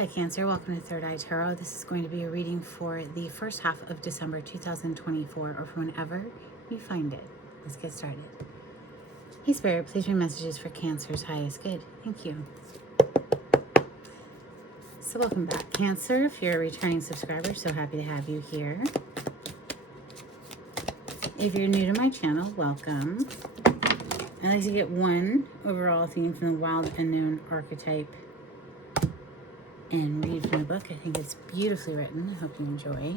Hi Cancer, welcome to Third Eye Tarot. This is going to be a reading for the first half of December 2024 or for whenever you find it. Let's get started. Hey Spirit, please read messages for Cancer's highest good. Thank you. So welcome back Cancer. If you're a returning subscriber, so happy to have you here. If you're new to my channel, welcome. I like to get one overall theme from the Wild Unknown archetype and read from the book. I think it's beautifully written. I hope you enjoy.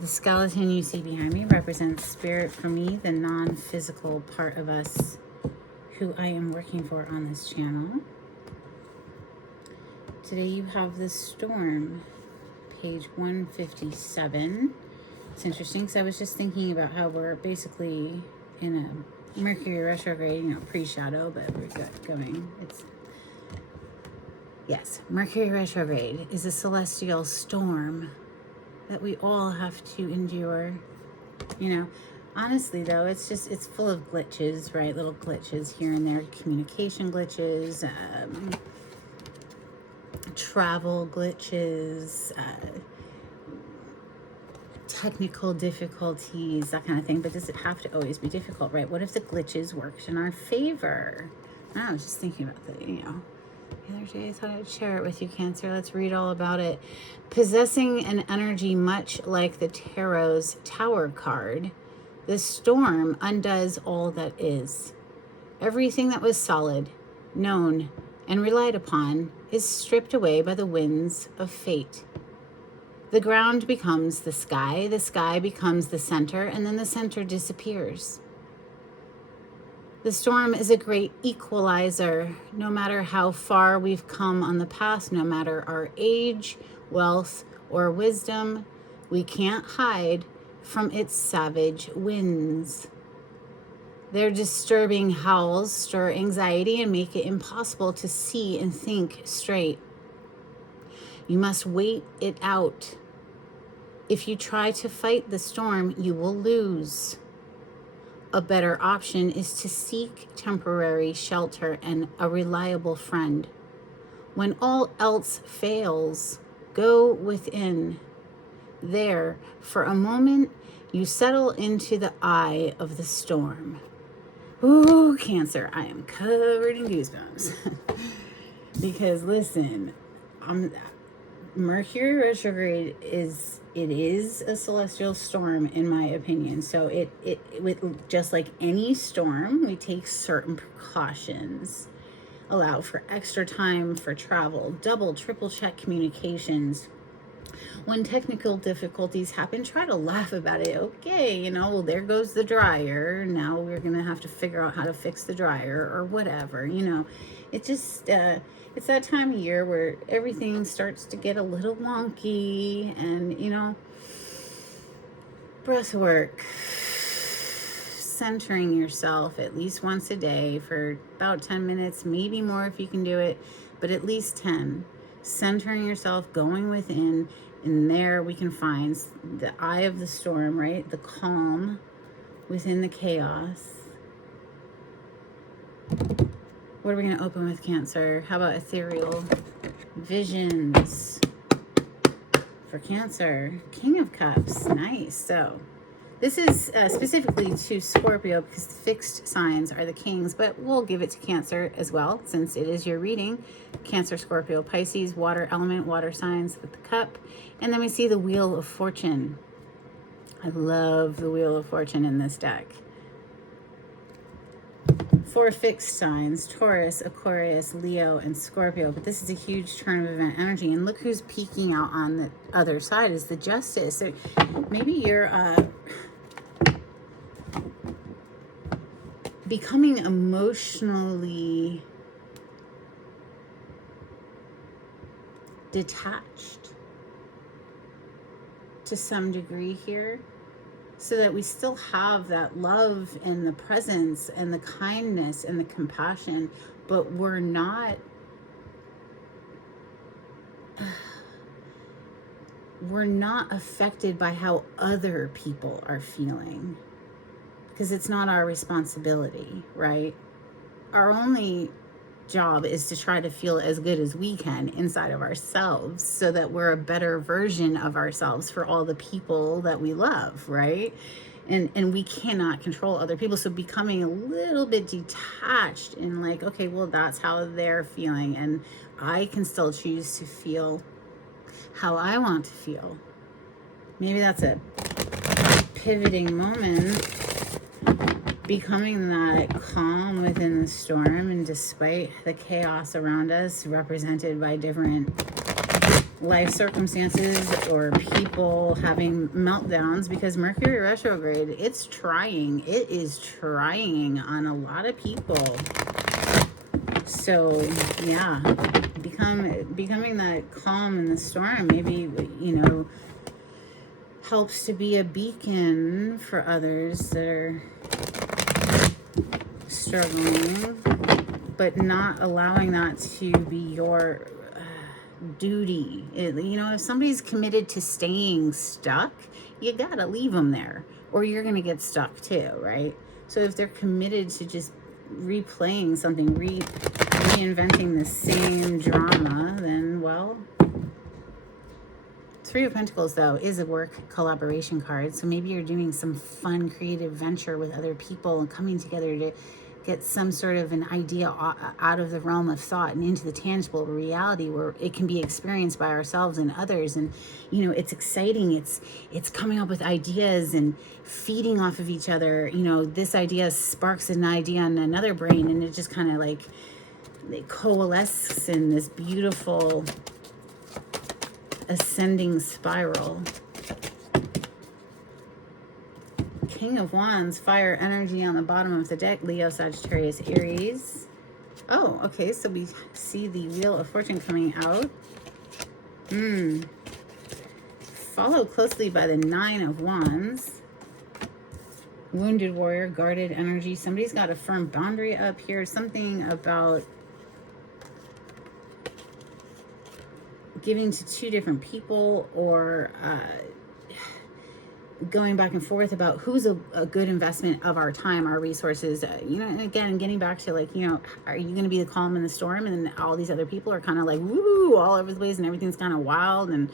The skeleton you see behind me represents spirit for me, the non-physical part of us who I am working for on this channel. Today you have the Storm, page 157. It's interesting because I was just thinking about how we're basically in a Mercury retrograde, pre-shadow, but we're going. Yes, Mercury retrograde is a celestial storm that we all have to endure. Honestly though, it's full of glitches, right? Little glitches here and there, communication glitches, travel glitches, technical difficulties, that kind of thing. But does it have to always be difficult, right? What if the glitches worked in our favor? I was just thinking about that, the other day. I thought I'd share it with you, Cancer. Let's read all about it. Possessing an energy much like the Tarot's Tower card, the storm undoes all that is. Everything that was solid, known, and relied upon is stripped away by the winds of fate. The ground becomes the sky becomes the center, and then the center disappears. The storm is a great equalizer. No matter how far we've come on the path, no matter our age, wealth, or wisdom, we can't hide from its savage winds. Their disturbing howls stir anxiety and make it impossible to see and think straight. You must wait it out. If you try to fight the storm, you will lose. A better option is to seek temporary shelter and a reliable friend. When all else fails, go within. There, for a moment, you settle into the eye of the storm. Ooh, Cancer, I am covered in goosebumps. Because listen, Mercury retrograde is a celestial storm in my opinion. So it with just like any storm, we take certain precautions, allow for extra time for travel, double, triple check communications. When technical difficulties happen, try to laugh about it. Okay, well, there goes the dryer. Now we're gonna have to figure out how to fix the dryer or whatever. It just it's that time of year where everything starts to get a little wonky, and breath work, centering yourself at least once a day for about 10 minutes, maybe more if you can do it, but at least 10. Centering yourself, going within, and there we can find the eye of the storm, right? The calm within the chaos. What are we going to open with, Cancer? How about ethereal visions for Cancer? King of Cups. Nice. So this is specifically to Scorpio because the fixed signs are the kings, but we'll give it to Cancer as well since it is your reading. Cancer, Scorpio, Pisces, water element, water signs with the cup. And then we see the Wheel of Fortune. I love the Wheel of Fortune in this deck. 4 fixed signs: Taurus, Aquarius, Leo, and Scorpio. But this is a huge turn of event energy. And look who's peeking out on the other side is the Justice. So maybe you're becoming emotionally detached to some degree here, so that we still have that love and the presence and the kindness and the compassion, but we're not affected by how other people are feeling, because it's not our responsibility, right? Our only job is to try to feel as good as we can inside of ourselves so that we're a better version of ourselves for all the people that we love, right? And we cannot control other people. So becoming a little bit detached and like, okay, well, that's how they're feeling, and I can still choose to feel how I want to feel. Maybe that's a pivoting moment, becoming that calm within the storm, and despite the chaos around us represented by different life circumstances or people having meltdowns, because Mercury retrograde, it is trying on a lot of people. So yeah, becoming that calm in the storm, maybe, helps to be a beacon for others that are struggling, but not allowing that to be your duty. If somebody's committed to staying stuck, you gotta leave them there, or you're gonna get stuck too, right? So if they're committed to just replaying something, reinventing the same drama, then, well, Three of Pentacles, though, is a work collaboration card. So maybe you're doing some fun, creative venture with other people and coming together to get some sort of an idea out of the realm of thought and into the tangible reality where it can be experienced by ourselves and others. And, it's exciting. It's coming up with ideas and feeding off of each other. This idea sparks an idea on another brain, and it just kind of like they coalesce in this beautiful ascending spiral. King of Wands, fire energy on the bottom of the deck. Leo, Sagittarius, Aries. Oh, okay, so we see the Wheel of Fortune coming out. Followed closely by the Nine of Wands. Wounded warrior, guarded energy. Somebody's got a firm boundary up here. Something about giving to two different people, or going back and forth about who's a good investment of our time, our resources, and again, getting back to like, are you going to be the calm in the storm, and then all these other people are kind of like woo all over the place and everything's kind of wild, and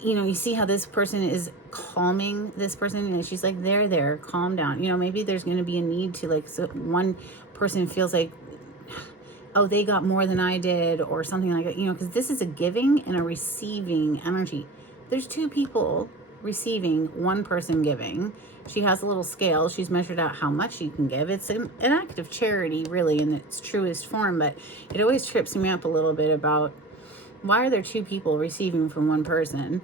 you see how this person is calming this person, she's like, there, calm down. Maybe there's going to be a need to, like, so one person feels like, oh, they got more than I did, or something like that, because this is a giving and a receiving energy. There's two people receiving, one person giving. She has a little scale. She's measured out how much she can give. It's an act of charity, really, in its truest form, but it always trips me up a little bit about why are there two people receiving from one person?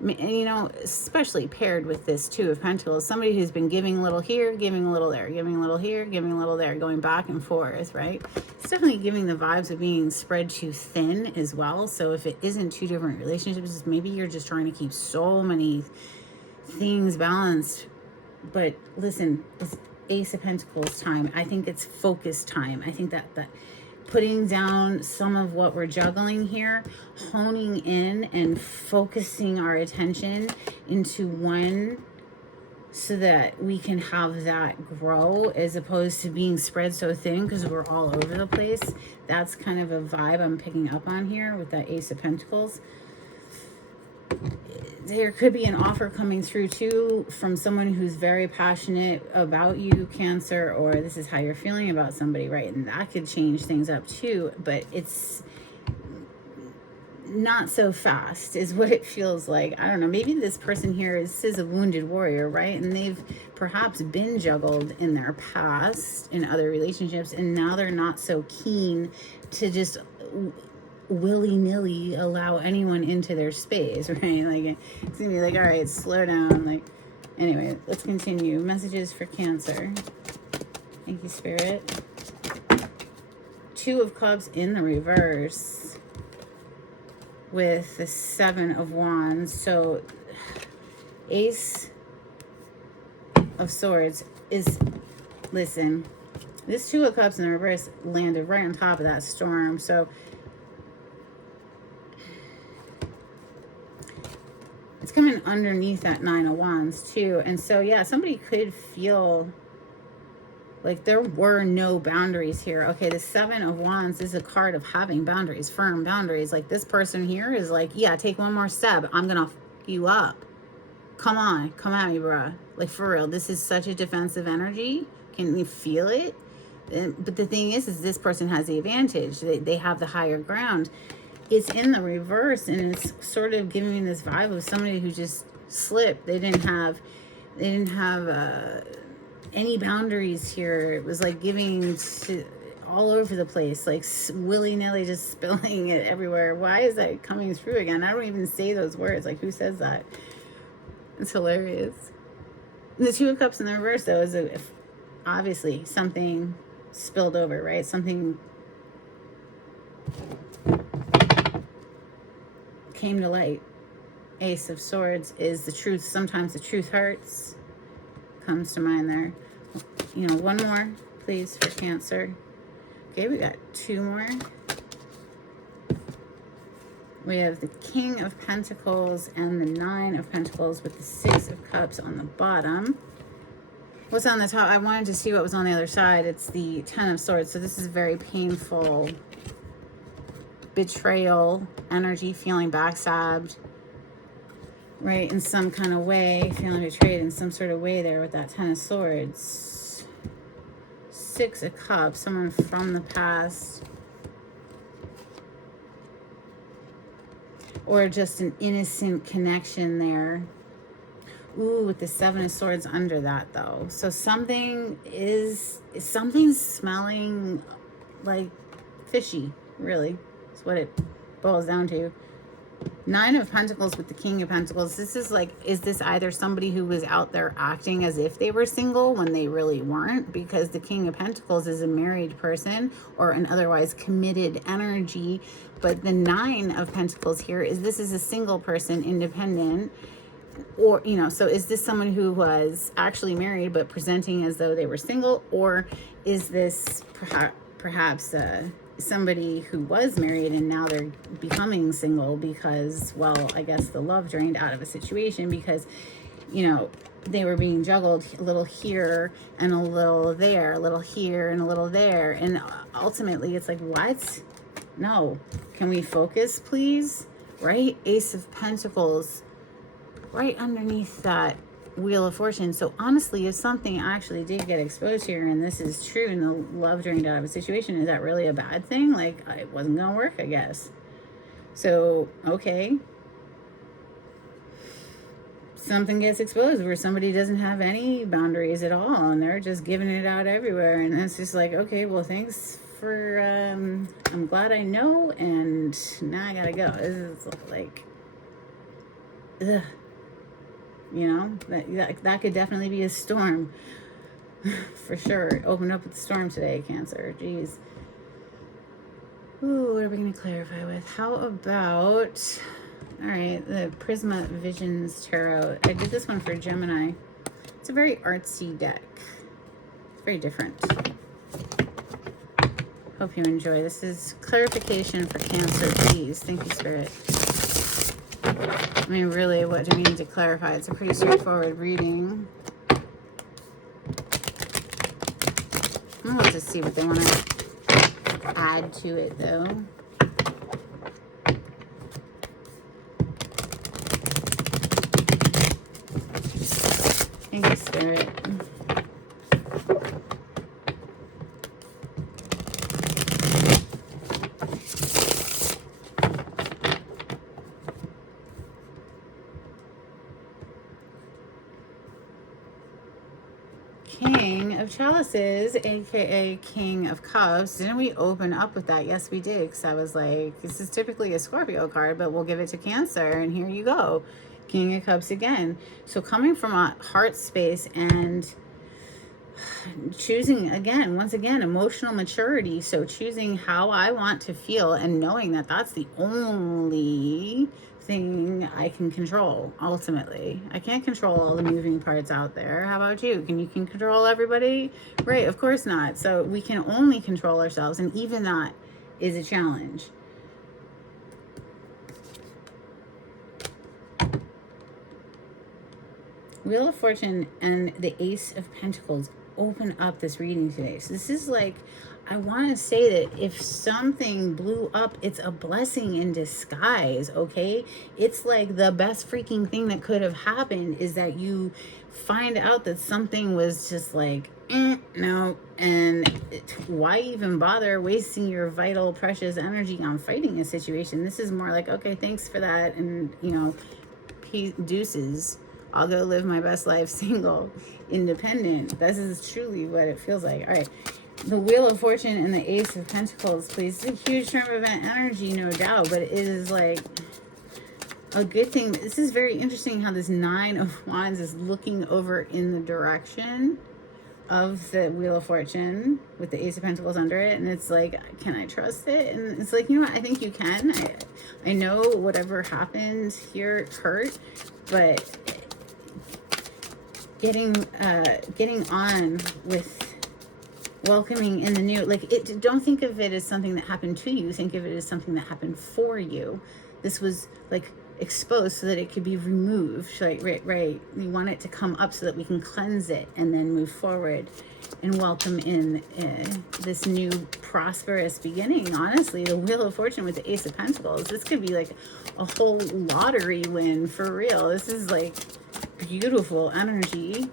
And, especially paired with this Two of Pentacles, somebody who's been giving a little here, giving a little there, giving a little here, giving a little there, going back and forth, right? It's definitely giving the vibes of being spread too thin as well. So if it isn't two different relationships, maybe you're just trying to keep so many things balanced. But listen, it's Ace of Pentacles time. I think it's focus time. I think that putting down some of what we're juggling here, honing in and focusing our attention into one, so that we can have that grow, as opposed to being spread so thin because we're all over the place. That's kind of a vibe I'm picking up on here with that Ace of Pentacles. There could be an offer coming through too from someone who's very passionate about you, Cancer, or this is how you're feeling about somebody, right? And that could change things up too, but it's not so fast is what it feels like. I don't know, maybe this person here is a wounded warrior, right? And they've perhaps been juggled in their past in other relationships, and now they're not so keen to just willy-nilly allow anyone into their space, right? Like, it's gonna be like, all right, slow down. Like, anyway, let's continue. Messages for Cancer. Thank you, Spirit. Two of Cups in the reverse with the Seven of Wands. So Ace of Swords is, listen, this Two of Cups in the reverse landed right on top of that storm. So it's coming underneath that Nine of Wands too. And so, yeah, somebody could feel Like there were no boundaries here. Okay, the Seven of Wands is a card of having boundaries, firm boundaries. Like this person here is like, yeah, take one more step. I'm going to f you up. Come on, come at me, bruh. Like for real, this is such a defensive energy. Can you feel it? But the thing is this person has the advantage. They have the higher ground. It's in the reverse, and it's sort of giving me this vibe of somebody who just slipped. They didn't have any boundaries here. It was like giving to all over the place, like willy-nilly, just spilling it everywhere. Why is that coming through again? I don't even say those words. Like, who says that? It's hilarious. The Two of Cups in the reverse, though, is obviously something spilled over, right? Something came to light. Ace of Swords is the truth. Sometimes the truth hurts. Comes to mind there. You know, one more, please, for Cancer. Okay, we got two more. We have the King of Pentacles and the Nine of Pentacles with the Six of Cups on the bottom. What's on the top? I wanted to see what was on the other side. It's the Ten of Swords. So this is very painful betrayal energy, feeling backstabbed, right, in some kind of way, feeling betrayed in some sort of way there with that Ten of Swords. Six of Cups, someone from the past. Or just an innocent connection there. Ooh, with the Seven of Swords under that, though. So something's smelling like fishy, really. That's what it boils down to. Nine of Pentacles with the King of Pentacles. This is like, is this either somebody who was out there acting as if they were single when they really weren't? Because the King of Pentacles is a married person or an otherwise committed energy. But the Nine of Pentacles here is this is a single person, independent. Or, you know, so is this someone who was actually married but presenting as though they were single? Or is this perhaps somebody who was married and now they're becoming single because, well, I guess the love drained out of a situation because, you know, they were being juggled a little here and a little there, a little here and a little there. And ultimately it's like, what? No. Can we focus, please? Right? Ace of Pentacles right underneath that Wheel of Fortune. So honestly, if something actually did get exposed here and this is true and the love drained out of a situation, is that really a bad thing? Like, it wasn't gonna work, I guess. So, okay. Something gets exposed where somebody doesn't have any boundaries at all and they're just giving it out everywhere. And it's just like, okay, well, thanks for, I'm glad I know, and now I gotta go. This is like, ugh. You know, that could definitely be a storm. For sure. Open up with the storm today, Cancer. Jeez. Ooh, what are we going to clarify with? How about, all right, the Prisma Visions Tarot. I did this one for Gemini. It's a very artsy deck. It's very different. Hope you enjoy. This is clarification for Cancer, please. Thank you, Spirit. I mean, really, what do we need to clarify? It's a pretty straightforward reading. We'll just see what they want to add to it, though. Thank you, Spirit. King of Chalices, aka King of Cups. Didn't we open up with that? Yes, we did. Because I was like, this is typically a Scorpio card, but we'll give it to Cancer. And here you go. King of Cups again. So coming from a heart space and choosing, again, once again, emotional maturity. So choosing how I want to feel and knowing that that's the only thing I can control. Ultimately, I can't control all the moving parts out there. How about you? Can control everybody? Right, of course not. So we can only control ourselves, and even that is a challenge. Wheel of Fortune and the Ace of Pentacles. open up this reading today. So this is like, I want to say that if something blew up, it's a blessing in disguise, okay? It's like the best freaking thing that could have happened is that you find out that something was just like, no, and why even bother wasting your vital, precious energy on fighting a situation? This is more like, okay, thanks for that, and, you know, peace, deuces. I'll go live my best life single, independent. This is truly what it feels like. All right. The Wheel of Fortune and the Ace of Pentacles, please. It's a huge term event energy, no doubt, but it is like a good thing. This is very interesting how this Nine of Wands is looking over in the direction of the Wheel of Fortune with the Ace of Pentacles under it. And it's like, can I trust it? And it's like, you know what? I think you can. I know whatever happened here hurt, but getting on with welcoming in the new, like, it, don't think of it as something that happened to you. Think of it as something that happened for you. This was like exposed so that it could be removed. Like, right. We want it to come up so that we can cleanse it and then move forward and welcome in this new prosperous beginning. Honestly, the Wheel of Fortune with the Ace of Pentacles, this could be like a whole lottery win for real. This is like beautiful energy.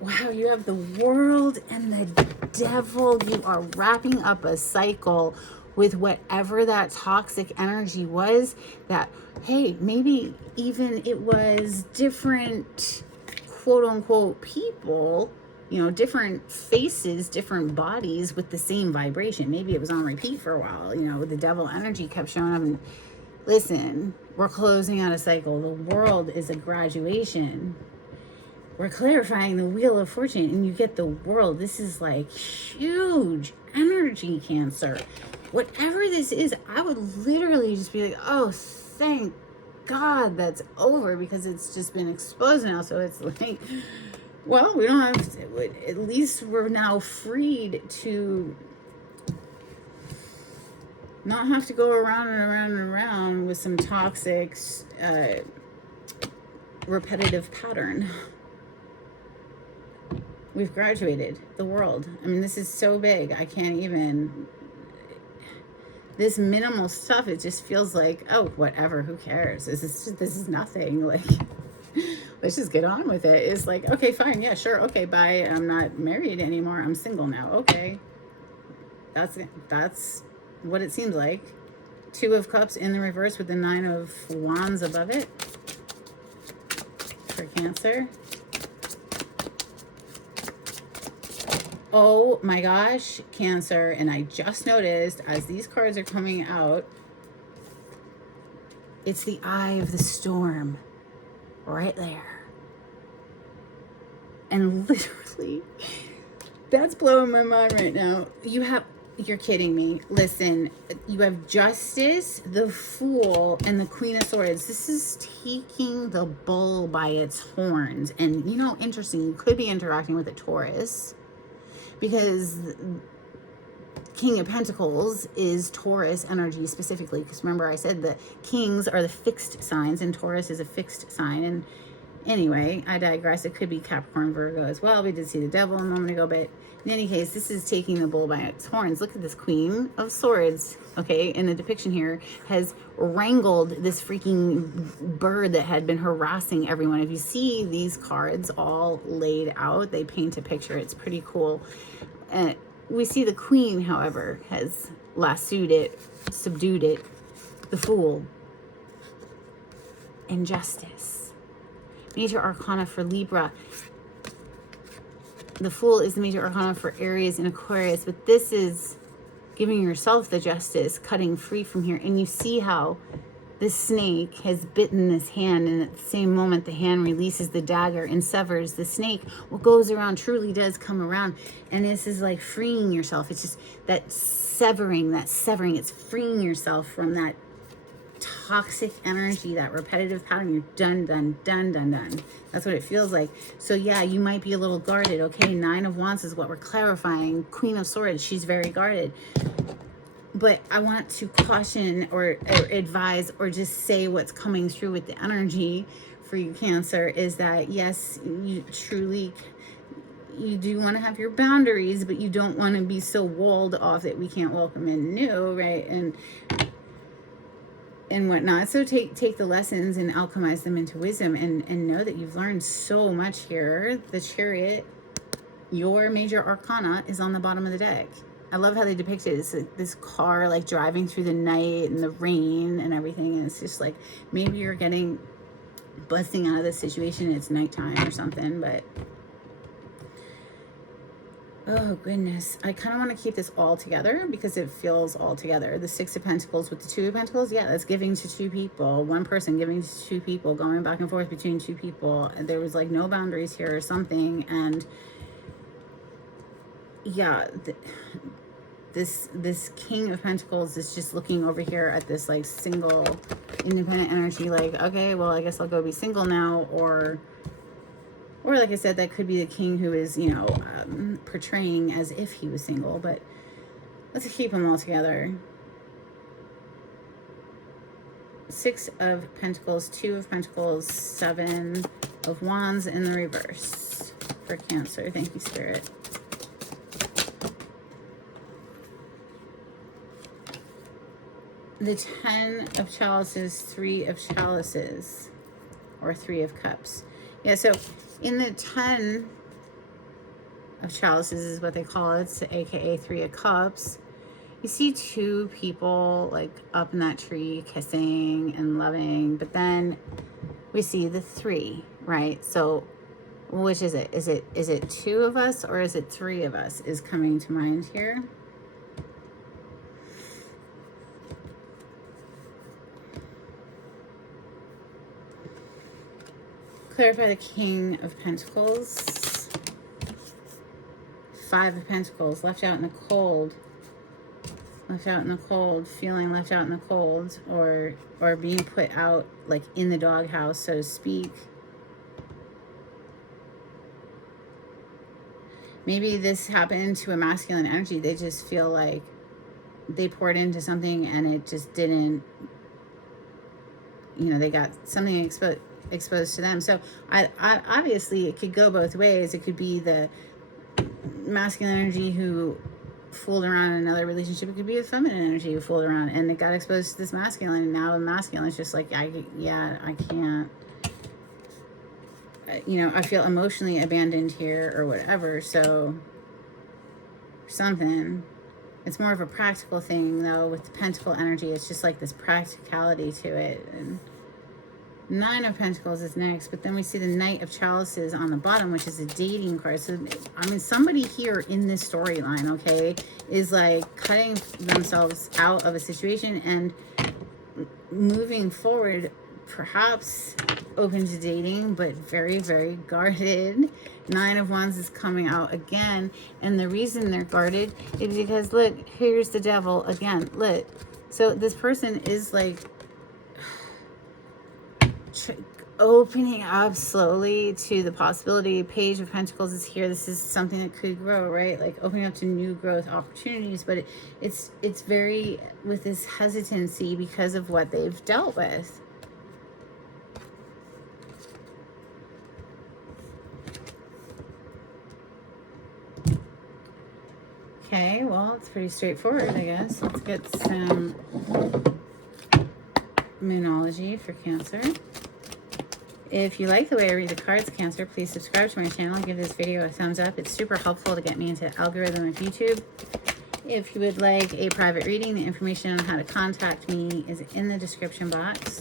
Wow, you have the World and the Devil. You are wrapping up a cycle with whatever that toxic energy was. That, hey, maybe even it was different, quote unquote, people, you know, different faces, different bodies with the same vibration. Maybe it was on repeat for a while. You know, the devil energy kept showing up. And listen, we're closing out a cycle. The World is a graduation. We're clarifying the Wheel of Fortune, and you get the World. This is like huge energy, Cancer. Whatever this is, I would literally just be like, oh, thank God that's over, because it's just been exposed now. So it's like, well, we don't have to, at least we're now freed to not have to go around and around and around with some toxic, repetitive pattern. We've graduated the World. I mean, this is so big. I can't even, this minimal stuff, it just feels like, oh, whatever, who cares? This is nothing. Like, let's just get on with it. It's like, okay, fine. Yeah, sure. Okay, bye. I'm not married anymore. I'm single now. Okay. That's what it seems like. Two of Cups in the reverse with the Nine of Wands above it for Cancer. Oh my gosh, Cancer, and I just noticed as these cards are coming out, it's the Eye of the Storm right there. And literally, that's blowing my mind right now. You're kidding me. Listen, you have Justice, the Fool, and the Queen of Swords. This is taking the bull by its horns. And, you know, interesting, you could be interacting with a Taurus, because King of Pentacles is Taurus energy specifically. Because remember, I said the kings are the fixed signs and Taurus is a fixed sign. And anyway, I digress. It could be Capricorn, Virgo as well. We did see the devil a moment ago. But in any case, this is taking the bull by its horns. Look at this Queen of Swords, okay, in the depiction here, has wrangled this freaking bird that had been harassing everyone. If you see these cards all laid out, they paint a picture. It's pretty cool. We see the Queen, however, has lassoed it, subdued it, the Fool, and Justice. Major Arcana for Libra. The Fool is the major arcana for Aries and Aquarius, but this is giving yourself the justice, cutting free from here. And you see how this snake has bitten this hand, and at the same moment the hand releases the dagger and severs the snake. What goes around truly does come around, and this is like freeing yourself. It's just that severing, it's freeing yourself from that toxic energy, that repetitive pattern. You're done. That's what it feels like. So yeah, you might be a little guarded. Okay, Nine of Wands is what we're clarifying. Queen of Swords, she's very guarded. but I want to caution or advise or just say what's coming through with the energy for you, Cancer, is that yes, you truly, you do want to have your boundaries, but you don't want to be so walled off that we can't welcome in new, right? And whatnot. So take the lessons and alchemize them into wisdom, and know that you've learned so much here. The Chariot, your major arcana, is on the bottom of the deck. I love how they depict it. It's like this car like driving through the night and the rain and everything. And it's just like maybe you're getting busting out of the situation. It's nighttime or something, but oh goodness, I kind of want to keep this all together because it feels all together. The Six of Pentacles with the Two of Pentacles, yeah, that's giving to two people. One person giving to two people, going back and forth between two people. There was like no boundaries here or something. And yeah, this King of Pentacles is just looking over here at this like single independent energy, like, okay, well, I guess I'll go be single now. Or like I said, that could be the king who is, you know, portraying as if he was single. But let's keep them all together. Six of Pentacles, Two of Pentacles, Seven of Wands in the reverse for Cancer. Thank you, Spirit. The Ten of Chalices, Three of Chalices, or Three of Cups. Yeah, so in the Ten of Chalices is what they call it, so aka Three of Cups. You see two people like up in that tree kissing and loving, but then we see the three, right? So which is it? Is it two of us or is it three of us is coming to mind here? Clarify the King of Pentacles. Five of Pentacles, left out in the cold. Left out in the cold, feeling left out in the cold, or being put out like in the doghouse, so to speak. Maybe this happened to a masculine energy. They just feel like they poured into something and it just didn't, you know, they got something exposed to them. So I obviously it could go both ways. It could be the masculine energy who fooled around in another relationship. It could be a feminine energy who fooled around and it got exposed to this masculine, and now the masculine is just like, I can't, you know, I feel emotionally abandoned here or whatever. So something, it's more of a practical thing though. With the Pentacle energy, it's just like this practicality to it. And Nine of Pentacles is next, but then we see the Knight of Chalices on the bottom, which is a dating card. So, I mean, somebody here in this storyline, okay, is like cutting themselves out of a situation and moving forward, perhaps open to dating, but very, very guarded. Nine of Wands is coming out again, and the reason they're guarded is because, look, here's the Devil again. Look, so this person is like opening up slowly to the possibility. Page of Pentacles is here. This is something that could grow, right? Like opening up to new growth opportunities, but it's very with this hesitancy because of what they've dealt with. Okay, well, it's pretty straightforward, I guess. Let's get some Moonology for Cancer. If you like the way I read the cards, Cancer, please subscribe to my channel. Give this video a thumbs up. It's super helpful to get me into the algorithm of YouTube. If you would like a private reading, the information on how to contact me is in the description box.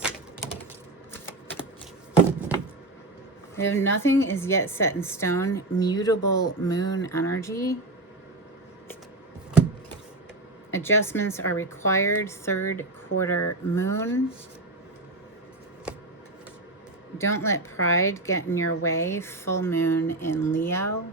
We have nothing is yet set in stone. Mutable moon energy. Adjustments are required. Third quarter moon. Don't let pride get in your way. Full moon in Leo.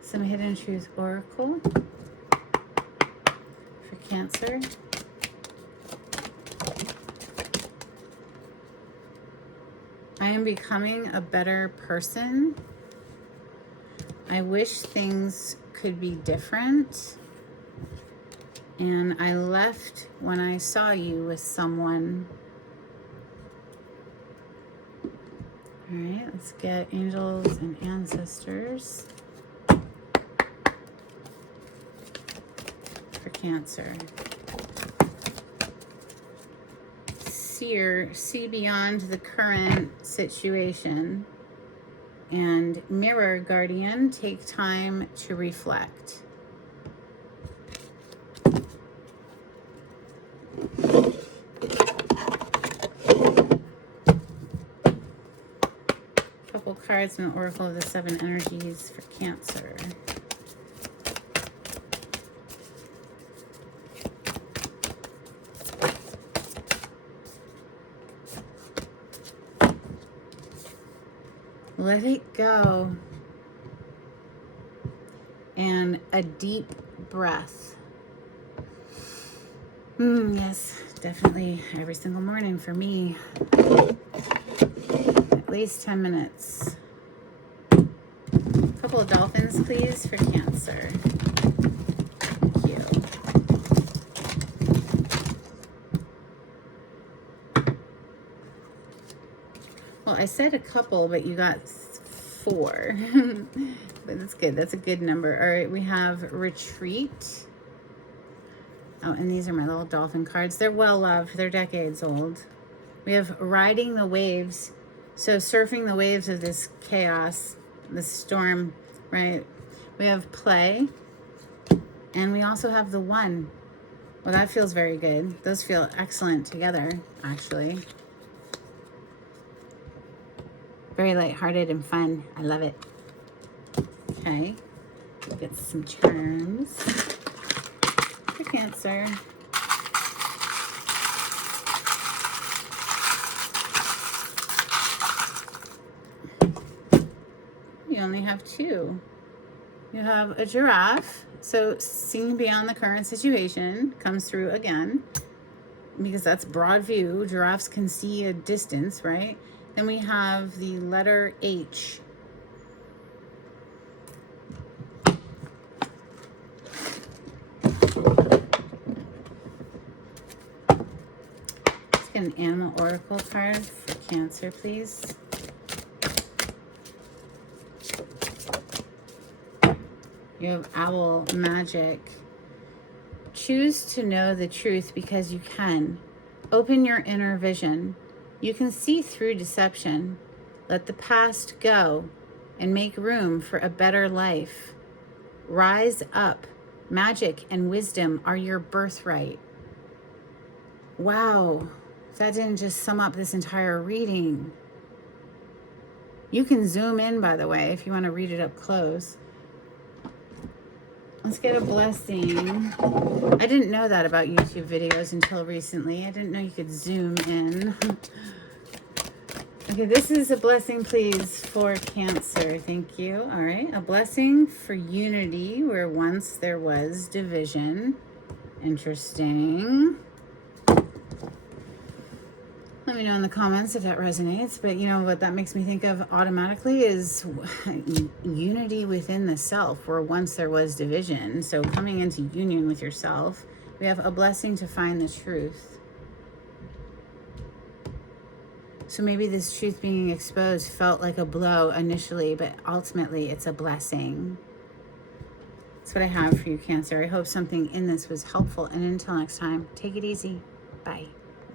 Some Hidden Truth Oracle for Cancer. I am becoming a better person. I wish things could be different. And I left when I saw you with someone. All right, let's get angels and ancestors for Cancer. See beyond the current situation. And Mirror Guardian, take time to reflect. Couple cards from the Oracle of the Seven Energies for Cancer. Let it go. And a deep breath. Yes, definitely every single morning for me. At least 10 minutes. A couple of dolphins, please, for Cancer. Thank you. Well, I said a couple, but you got 4. But that's good. That's a good number. All right, we have Retreat. Oh, and these are my little dolphin cards. They're well loved. They're decades old. We have Riding the Waves. So surfing the waves of this chaos, this storm, right? We have Play. And we also have the One. Well, that feels very good. Those feel excellent together, actually. Very lighthearted and fun. I love it. Okay. Get some charms for Cancer. You only have 2. You have a giraffe. So seeing beyond the current situation comes through again, because that's broad view. Giraffes can see a distance, right? Then we have the letter H. Let's get an animal oracle card for Cancer, please. You have Owl Magic. Choose to know the truth because you can. Open your inner vision. You can see through deception. Let the past go and make room for a better life. Rise up. Magic and wisdom are your birthright. Wow, that didn't just sum up this entire reading. You can zoom in, by the way, if you want to read it up close. Let's get a blessing. I didn't know that about YouTube videos until recently. I didn't know you could zoom in. Okay, this is a blessing, please, for Cancer. Thank you. All right, a blessing for unity where once there was division. Interesting. Let me know in the comments if that resonates. But you know what that makes me think of automatically is unity within the self, where once there was division. So coming into union with yourself, we have a blessing to find the truth. So maybe this truth being exposed felt like a blow initially, but ultimately it's a blessing. That's what I have for you, Cancer. I hope something in this was helpful. And until next time, take it easy. Bye.